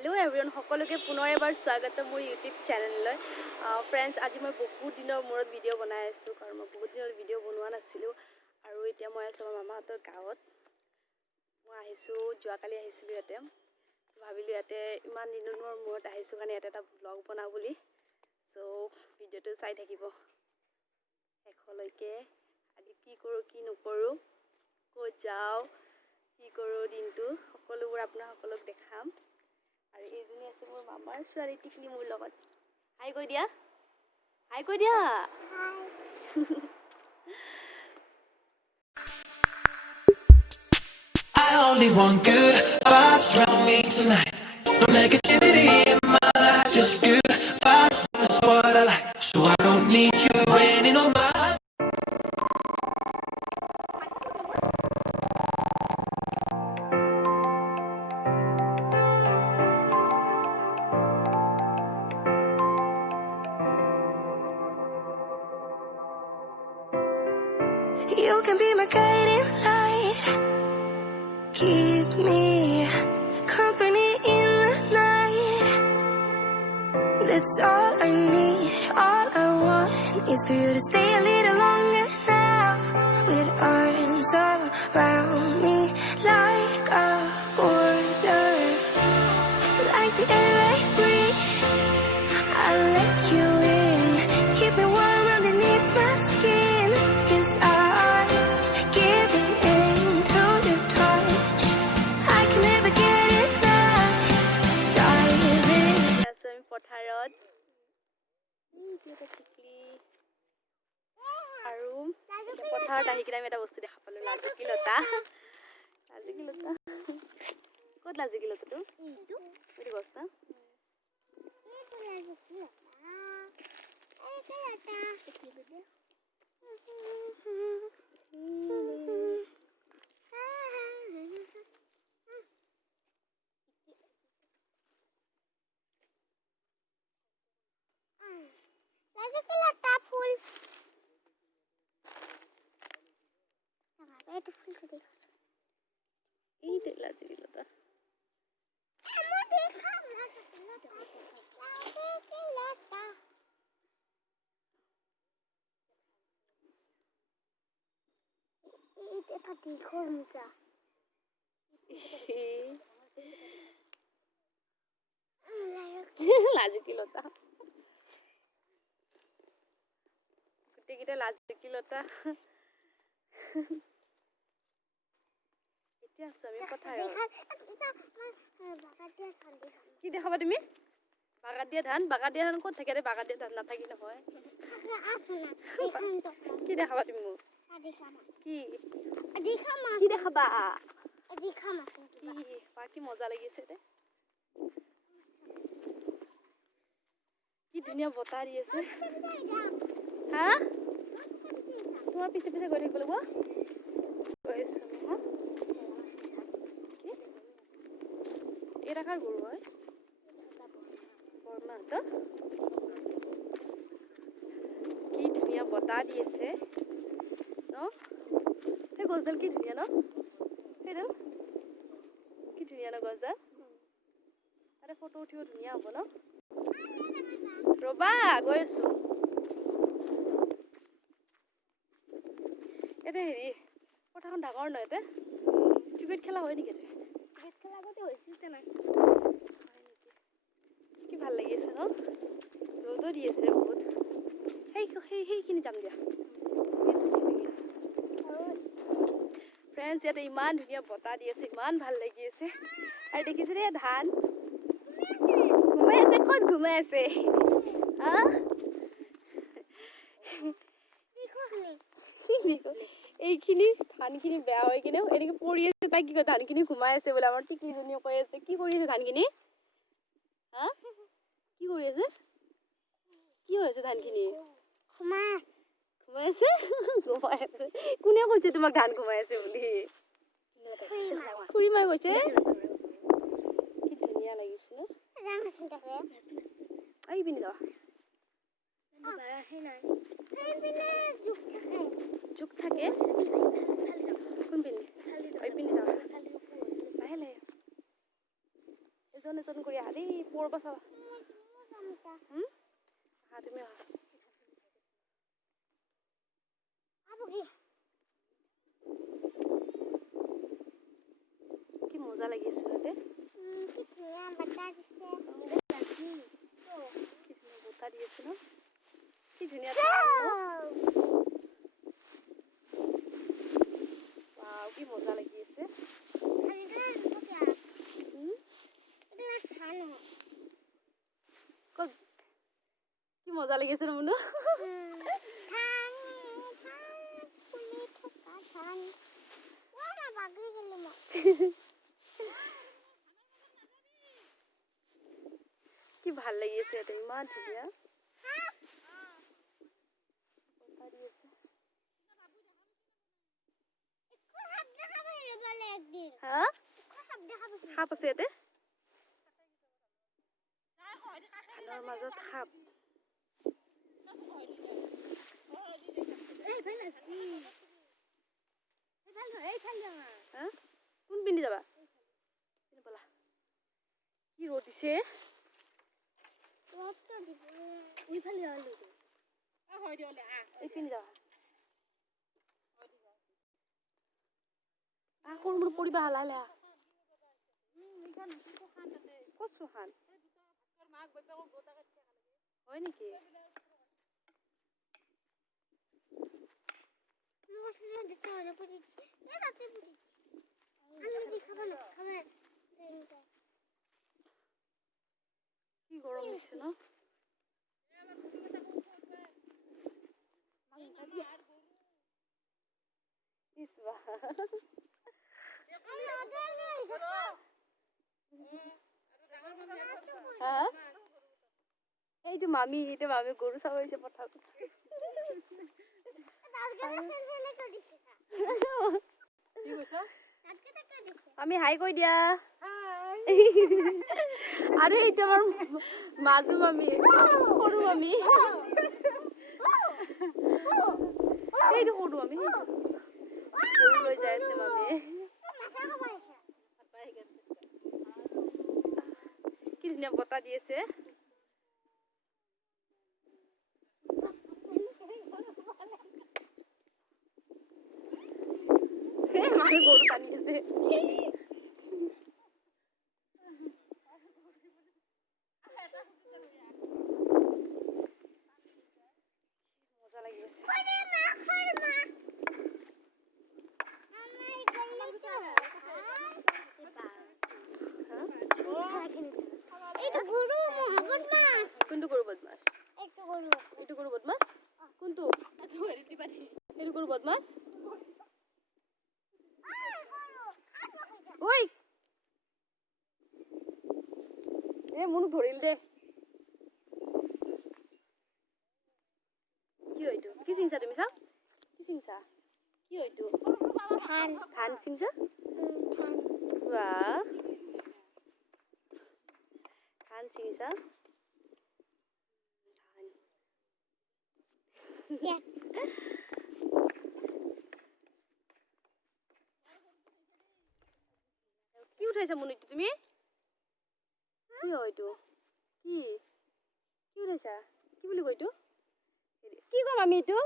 Hello everyone সকলোকে পুনৰ এবাৰ স্বাগত মোৰ ইউটিউব চেনেললৈ ফ্ৰেন্ডছ আজি মই বহুত দিনৰ মূৰত ভিডিঅ' বনাই আছোঁ কাৰণ মই বহুত দিনৰ ভিডিঅ' বনোৱা নাছিলোঁ আৰু এতিয়া মই আছোঁ মামাহঁতৰ গাঁৱত মই আহিছোঁ যোৱাকালি আহিছিলোঁ ইয়াতে ভাবিলোঁ ইয়াতে ইমান দিনৰ মূৰত আহিছোঁ কাৰণে ইয়াতে এটা ব্লগ বনাওঁ বুলি সো ভিডিঅ'টো চাই থাকিব শেষলৈকে আজি কি কৰোঁ কি নকৰোঁ ক'ত যাওঁ কি কৰোঁ দিনটো সকলোবোৰ আপোনালোকক দেখাম আৰু এইজনী আছে মোৰ মামাৰ ছোৱালী টিকলি মোৰ লগত হাই কৈ দিয়া I only want good vibes from me tonight. No negativity in my life, just good vibes. That's what I like. So I don't need you any no more. You can be my guiding light. Keep me company in the night. That's all I need. All I want is for you to stay a little longer now. With arms around me like a border. Like the air I breathe, I'll let you in. Keep me warm underneath my skin. 'Cause I'm giving in to your touch. I can never get enough. Dive in. আছোঁ আমি পথাৰত আৰু পথাৰত আহি কিনে আমি এটা বস্তু দেখা পালোঁ লাজুকী লতা ক'ত লাজুকী লতাটো এইটো বস্তা এইটো লাজুকী লতা লাজুকী লতা গোটেইকেইটা লাজুকী লতা এতিয়া আছোঁ আমি পথাৰত কি দেখাবা তুমি বাগাত দিয়া ধান ক'ত থাকে দে বাগাত দিয়া ধান নাথাকি নহয় কি দেখাবা তুমি মোক কি দেখাবা কি মজা লাগিছে দে কি ধুনীয়া বতাহ দি আছে হা তোমাৰ পিছে পিছে গৈ থাকিব লাগিব গৈ আছোঁ এটা কাৰ গৰু হয় বৰমাহঁতৰ কি ধুনীয়া বতাহ দি আছে ন সেই গছডাল কি ধুনীয়া ন সেইডাল কি ধুনীয়া ন গছডাল তাতে ফটো উঠিব ধুনীয়া হ'ব ন ৰ'বা গৈ আছোঁ ইয়াতে হেৰি পথাৰখন ডাঙৰ ন ইয়াতে ক্ৰিকেট খেলা হয় নেকি ক্ৰিকেট খেলা আগতে হৈছিল তেনেকৈ কি ভাল লাগি আছে ন ৰ'দো দি আছে বহুত সেইখিনি যাম দিয়া ফ্ৰেণ্ডছ ইয়াতে ইমান ধুনীয়া বতাহ দি আছে ইমান ভাল লাগি আছে আৰু দেখিছেনে ধান ঘুমাই আছে ক'ত ঘুমাই আছে এইখিনি ধানখিনি বেয়া হৈ কিনে এনেকৈ পৰি আছে তাই কি কয় ধানখিনি ঘুমাই আছে বোলে আমাৰ টিকলিজনীয়ে কৈ আছে কি কৰি আছে ধানখিনি কি কৰি আছে কি হৈ আছে ধানখিনি ঘুমাই আছে কোনে কৈছে তোমাক ধান ঘুমাই আছে বুলি খুৰীমাই কৈছে কি ধুনীয়া লাগিছে আহিপিনি যাবা জোক থাকে কোনপিনে এইপিনে যাবা লাহে লাহে এজন কৰি আহা দেই পৰবা চাবা আহা তুমি আহা কি মজা লাগি আছে তাতে কি ধুনীয়া বতাহ দি আছে ন কি ধুনীয়া কি মজা লাগি আছে কি মজা লাগি আছে মুনু কি ভাল লাগি আছে ইয়াতে ইমান ধুনীয়া হা সাপ আছে ইয়াতে ধানৰ মাজত সাপ কোন পিন্ধি যাবা বলা কি ৰ'দ দিছে সৰু মোৰ পৰিবা হালালে ক'ত চোখান হয় নেকি কি গৰম দিছে ন এইটো মামি গৰু চাব আহিছে পথাৰত আমি হাই কৈ দিয়া আৰু এইটো আমাৰ মাজু মামি সৰু মামি এইটো সৰু মামি গৰু লৈ যাই আছে মামীয়ে কি ধুনীয়া বতাহ দি আছে মানুহ গৰু টানি আছে মজা লাগি আছে কোনটো গৰু বদমাছ এইটো গৰু বদমাছ কোনটো এইটো গৰু বদমাছ ঐ এ মুনুক ধৰিল দে কি হয় এইটো কি চিংছা তুমি চাও কি চিংছা কি হয় এইটো ধান চিংছা বাহ ধান চিংছা কি উঠাইছা মুনুটো তুমি কি হয় এইটো কি কি উঠাইছা কি বুলি কয় এইটো কি কম আমি এইটো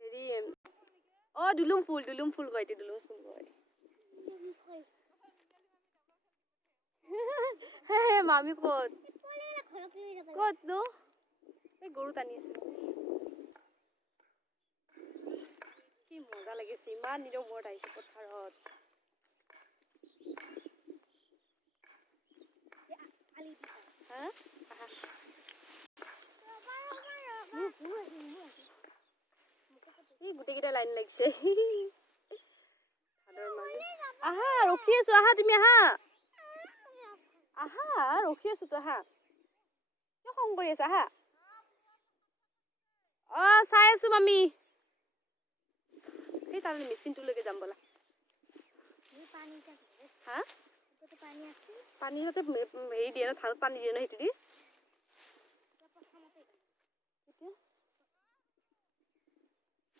হেৰি দুলুম ফুল কয় এইটো দুলুম ফুল কয় মামি ক'ত নো এই গৰু টানি আছে কি মজা লাগিছে ইমান দিনৰ মূৰত আহিছে পথাৰত হা এই গোটেইকেইটা লাইন লাগিছে আহা ৰখি আছো আহা তুমি আহা ৰখি আছো তো আহা কিয় খং কৰি আছা আহা চাই আছো মামি এই তাৰমানে মেচিনটোলৈকে যাম ব'লা হা পানী হতে হেৰি দিয়ে ন ধানত পানী দিয়ে ন সেইটো দি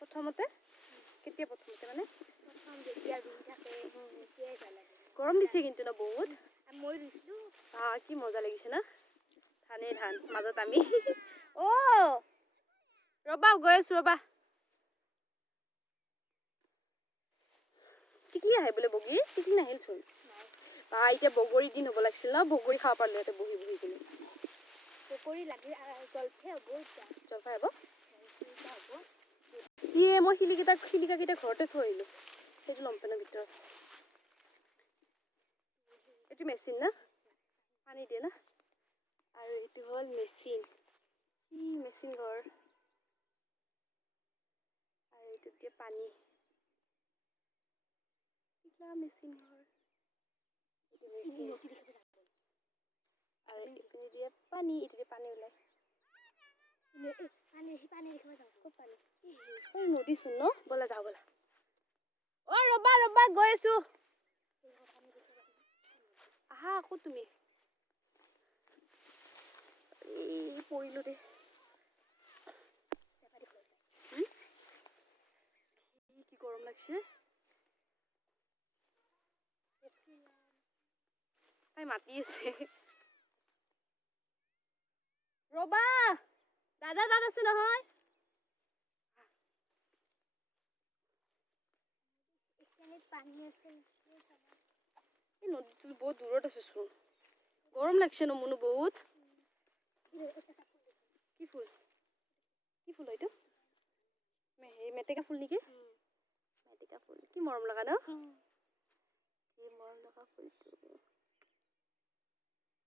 প্ৰথমতে কেতিয়া প্ৰথমতে মানে গৰম দিছে কিন্তু না বহুত মই ৰুইছিলোঁ কি মজা লাগিছে না ধানে ধান মাজত আমি অ ৰবা গৈ আছো ৰবা টিকলি আহে বোলে বগী টিকলি নাহিল চোন এতিয়া বগৰী দিন হ'ব লাগিছিল ন বগৰী খাব পাৰিলো ইয়াতে বহি বহি কিনে পকৰি লাগি জলফাই হ'ব এতিয়া জলফাই হ'ব হ'ব মই শিলিকাকেইটা ঘৰতে থৈ আহিলোঁ সেইটো লম্পেনৰ ভিতৰত এইটো মেচিন না পানী দিয়ে না আৰু এইটো হ'ল মেচিন মেচিন ঘৰ আৰু এইটো দিয়ে পানী মেচিন ঘৰ এইটো মেচিন আৰু এইপিনে দিয়ে পানী এইটো দিয়ে পানী ওলায় নদী চোন ন ব'লা যাওঁ ব'লা ৰবা ৰবা গৈ আছো আহা আকৌ তুমি পৰিলো দে কি গৰম লাগছে তাই মাতি আছে ৰবা দাদা তাত আছে নহয় পানী আছে এই নদীটো বহুত দূৰত আছে চোন গৰম লাগছে ন মনো বহুত কি ফুল এইটো মেটেকা ফুল নেকি মেটেকা ফুল কি মৰম লগা ন কি মৰম লগা ফুলটো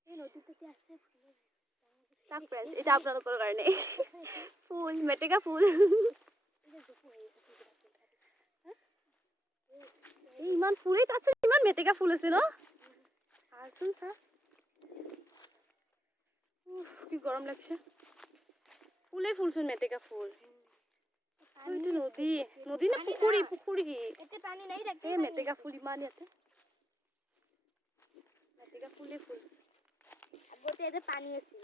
এই নদীটোতে আছে চাওক ফ্ৰেণ্ডছ এটা আপোনালোকৰ কাৰণে ফুল মেটেকা ফুল ইমান ফুল তাত ইমান মেটেকা ফুল আছে ন আছোন চা কি গৰম লাগছে ফুলে ফুলচোন মেটেকা ফুল এইটো নদী না পুখুৰী এতিয়া পানী নাই এই মেটেকা ফুল ইমান ইয়াতে মেটেকা ফুলে ফুল আগতে ইয়াতে পানী আছিল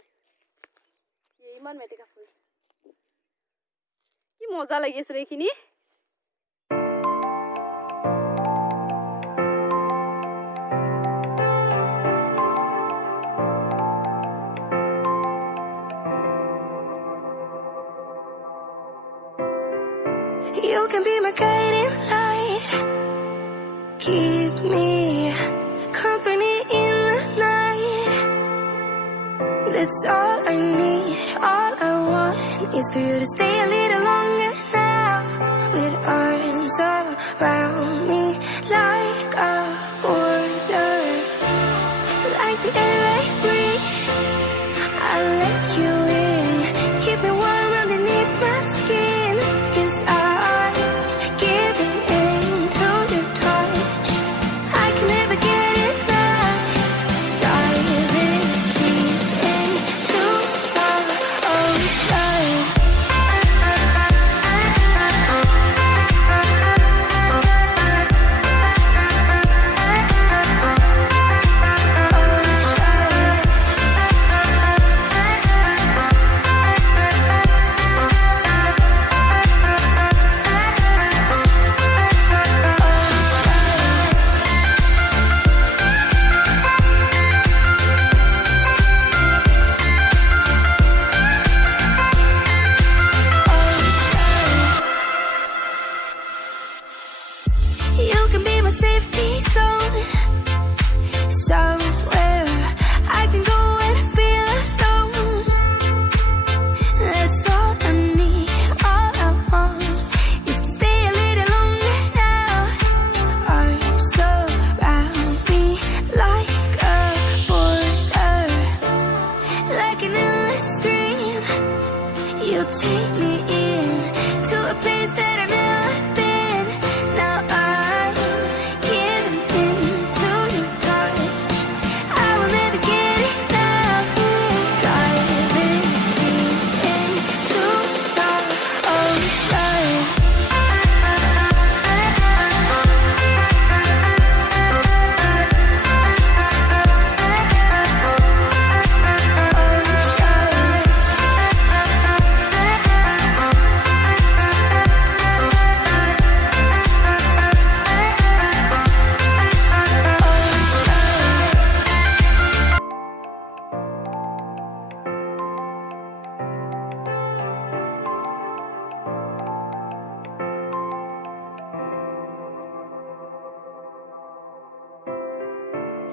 ইমান মেটেকা ফুল কি মজা লাগি আছে এইখিনি You can be my guiding light. Keep me company in the night. That's all I need. All I want is for you to stay a little longer now. With arms around me like a border. Like the air I breathe, I'll let you in. Keep me warm underneath my skin. 'Cause I'm giving in to your touch. I can never get enough. Diving deep into the ocean.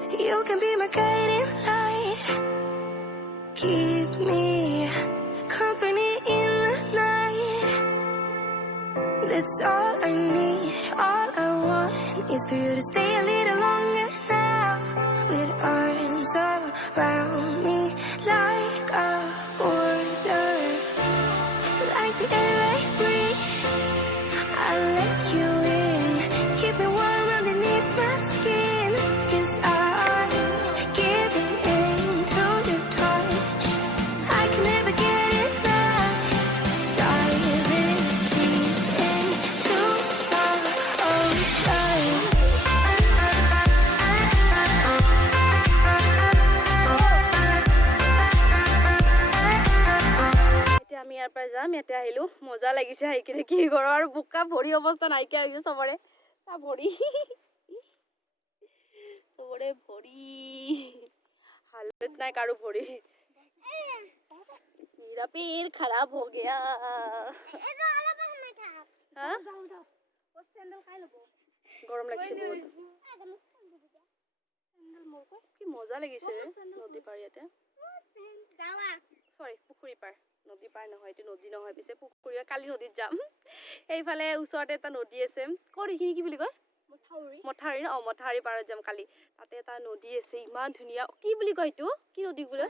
You can be my guiding light. Keep me company in the night. That's all I need. All I want is for you to stay a little longer now. With arms around me like a border. Like the air I breathe, I'll let you in. Keep me warm underneath my skin. 'Cause I'm giving in to your touch. I can never get enough. Diving deep into the ocean. এতিয়া আমি ইয়াৰ পৰা যাম। ইয়াতে আহিলোঁ, মজা লাগিছে আহি কিনে। কি কৰোঁ আৰু বোকা ভৰি অৱস্থা নাইকিয়া হৈছে চবৰে। চা ভৰি চবৰে ভৰি হালত নাই কাৰো ভৰি। मेरा पैर खराब हो गया। हाँ? গৰম লাগিছে বহুত। কি মজা লাগিছে নদী পাৰ ইয়াতে। চৰি পুখুৰী পাৰ, নদী পাৰ নহয়, এইটো নদী নহয়, পিছে পুখুৰী। কালি নদীত যাম। এইফালে ওচৰতে এটা নদী আছে। ক'ত এইখিনি কি বুলি কয়? মথাউৰি ন? অঁ, মথাউৰি পাৰত যাম কালি। তাতে এটা নদী আছে, ইমান ধুনীয়া। কি বুলি কয় এইটো? কি নদী বোলে?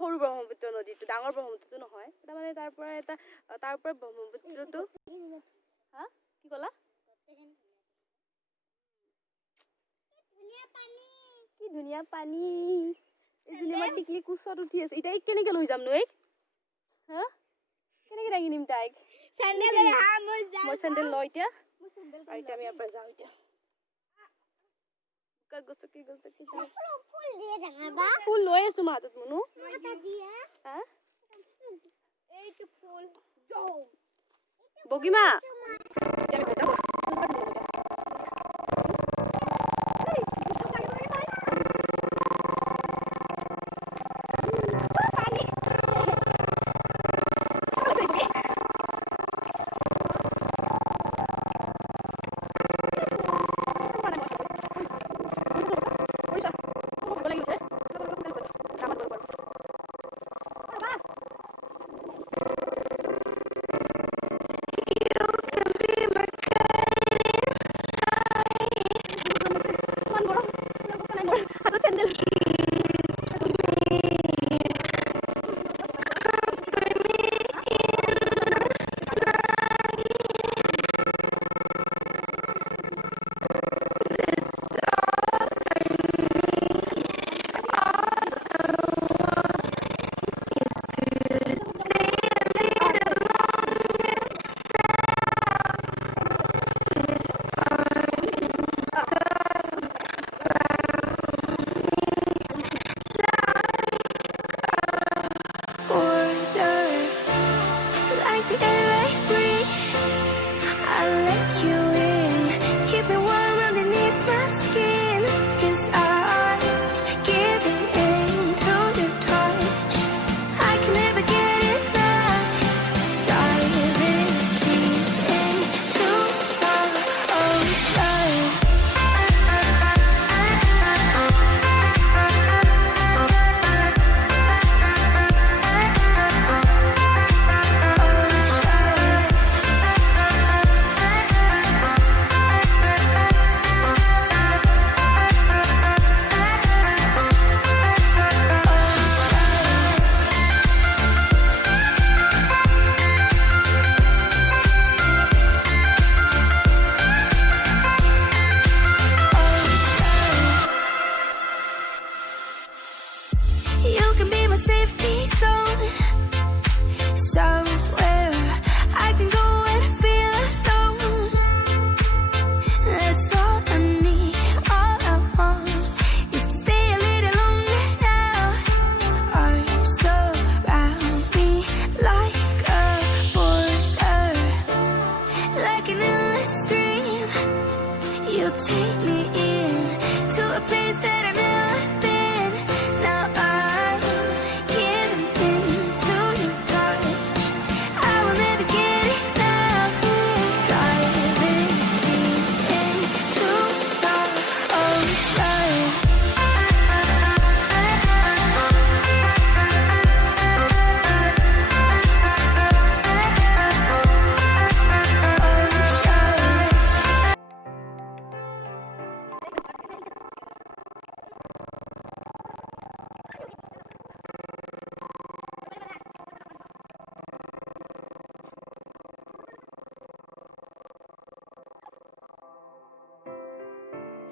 সৰু ব্ৰহ্মপুত্ৰ নদীটো, ডাঙৰ ব্ৰহ্মপুত্ৰটো নহয়। তাৰমানে তাৰ পৰা ব্ৰহ্মপুত্ৰটো। হা কি ক'লা? কি ধুনীয়া পানী। এইজনী আমাৰ টিকলি কোচত উঠি আছে। এতিয়া কেনেকে লৈ যাম নো এইক? হা কেনেকে দাঙি নিম তাইক? মই চেণ্ডেল লওঁ এতিয়া। আৰু এতিয়া আমি ইয়াৰ পৰা যাওঁ এতিয়া। ফুল লৈ আছো মই হাতত Munu. বগীমা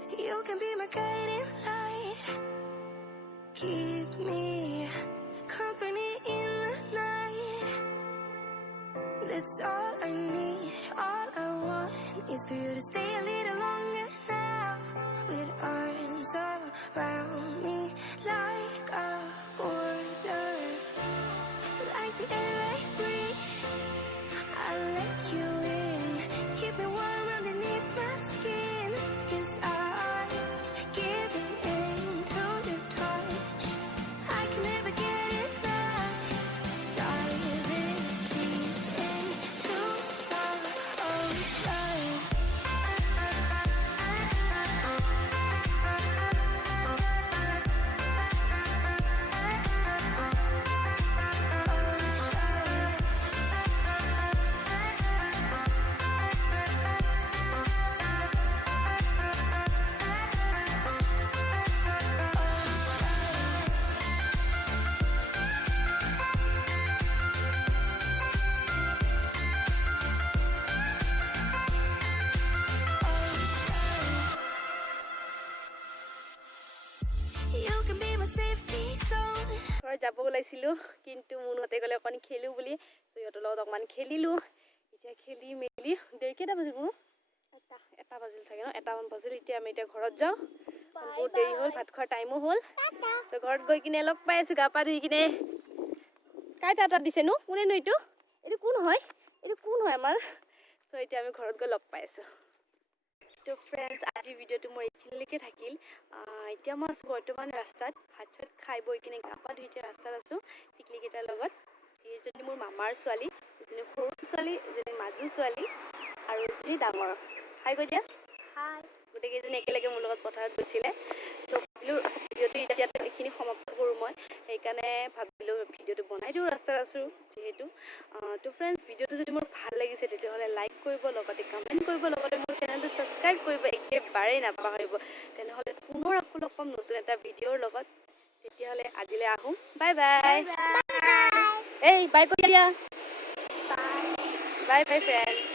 You can be my guiding light. Keep me company in the night. That's all I need. All I want is for you to stay a little longer now. With arms around me like a border. Like the air I breathe, I'll let you in. Keep me warm underneath my skin. 'Cause I'm giving in to your touch. I can never get enough. Diving deep into the ocean. You can be my safety zone. ঘৰত যাব ওলাইছিলোঁ কিন্তু মোৰহঁতে গ'লে অকণমান খেলোঁ বুলি চ' সিহঁতৰ লগত অকণমান খেলিলোঁ এতিয়া খেলি মেলি দেৰি কেইটা বাজিল মোৰ এটা বাজিল চাগে ন 1মান বাজিল এতিয়া আমি এতিয়া ঘৰত যাওঁ বহুত দেৰি হ'ল ভাত খোৱাৰ টাইমো হ'ল চ' ঘৰত গৈ কিনে লগ পাই আছোঁ গা পা ধুই কিনে কাই তাত দিছেনো কোনেনো এইটো কোন হয় আমাৰ চ' এতিয়া আমি ঘৰত গৈ লগ পাই আছোঁ তো ফ্ৰেণ্ডছ আজি ভিডিঅ'টো মোৰ এইখিনিলৈকে থাকিল এতিয়া মই আছোঁ বৰ্তমান ৰাস্তাত ভাত চাত খাই বৈ কিনে গা পা ধুই এতিয়া ৰাস্তাত আছোঁ টিকলিকেইটাৰ লগত এইজনী মোৰ মামাৰ ছোৱালী এজনী সৰু ছোৱালী এজনী মাজু ছোৱালী আৰু এজনী ডাঙৰ হাই কৈ দিয়া হাই গোটেইকেইজনী একেলগে মোৰ লগত পথাৰত গৈছিলে চ' ভাবিলোঁ ভিডিঅ'টো এতিয়া এইখিনি সমাপ্ত কৰোঁ মই সেইকাৰণে ভাবিলোঁ ভিডিঅ'টো বনাই দিওঁ ৰাস্তাত আছোঁ যিহেতু তো ফ্ৰেণ্ডছ ভিডিঅ'টো যদি মোৰ ভাল লাগিছে তেতিয়াহ'লে লাইক কৰিব লগতে কমেণ্ট কৰিব লগতে মোৰ চেনেলটো ছাবস্ক্ৰাইব কৰিব একেবাৰেই নাপাহৰিব তেনেহ'লে পুনৰ আকৌ লগ পাম নতুন এটা ভিডিঅ'ৰ লগত তেতিয়াহ'লে আজিলৈ আহোঁ বাই বাই এই বাই কৈ দিয়া বাই বাই ফ্ৰেণ্ডছ